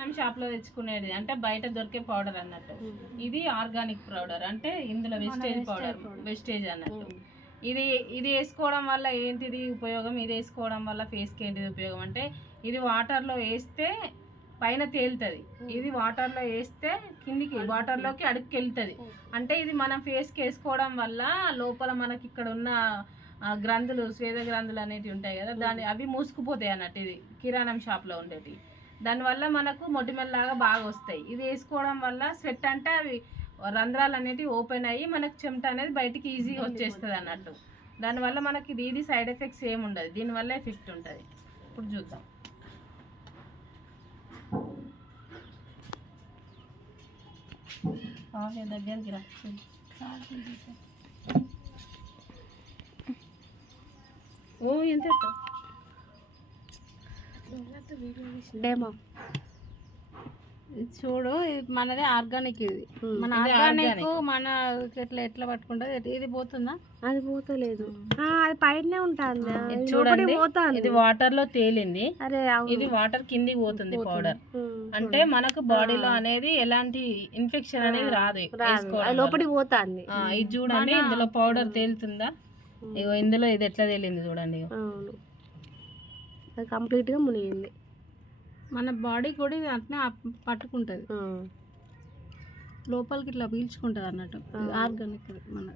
మనం షాప్లో తెచ్చుకునేది అంటే బయట దొరికే పౌడర్ అన్నట్టు. ఇది ఆర్గానిక్ పౌడర్ అంటే ఇందులో వెస్టేజ్ అన్నట్టు. ఇది వేసుకోవడం వల్ల ఏంటిది ఉపయోగం, ఇది వేసుకోవడం వల్ల ఫేస్కి ఏంటిది ఉపయోగం అంటే ఇది వాటర్లో వేస్తే పైన తేలుతుంది, ఇది వాటర్లో వేస్తే కిందికి వాటర్లోకి అడుగుకి వెళ్తుంది. అంటే ఇది మనం ఫేస్కి వేసుకోవడం వల్ల లోపల మనకి ఇక్కడ ఉన్న గ్రంథులు స్వేద గ్రంథులు అనేటివి ఉంటాయి కదా, అవి మూసుకుపోతాయి అన్నట్టు. ఇది కిరాణం షాప్లో ఉండేవి. దానివల్ల మనకు మొటిమల్లాగా బాగా వస్తాయి. ఇది వేసుకోవడం వల్ల స్వెట్ అంటే అవి రంధ్రాలు అనేటివి ఓపెన్ అయ్యి మనకు చెమట అనేది బయటికి ఈజీగా వచ్చేస్తుంది అన్నట్టు. దానివల్ల మనకి ఇది సైడ్ ఎఫెక్ట్స్ ఏమి ఉండదు, దీనివల్ల ఎఫెక్ట్ ఉంటుంది. ఇప్పుడు చూద్దాం. దగ్గరికి రా. ఓ ఎంత డేమో చూడు, మనది ఆర్గానిక్. ఇది మన ఆర్గానిక్ మన ఎట్లా పట్టుకుంటుంది. ఇది పోతుందా? అది పోతలేదు, అది పైనే ఉంటుంది. చూడండి, ఇది వాటర్ లో తేలింది. ఇది వాటర్ కిందికి పోతుంది పౌడర్. అంటే మనకు బాడీలో అనేది ఎలాంటి ఇన్ఫెక్షన్ అనేది రాదు, లోపలికి పోతుంది. ఇది చూడండి, ఇందులో పౌడర్ తేలుతుందా? ఇగో ఇందులో ఇది ఎట్లా తేలింది చూడండి. అది కంప్లీట్ గా మునిగింది. మన బాడీ కూడా ఇది అట్నే పట్టుకుంటుంది, లోపలికి ఇట్లా పీల్చుకుంటుంది అన్నట్టు. ఆర్గానిక్ మన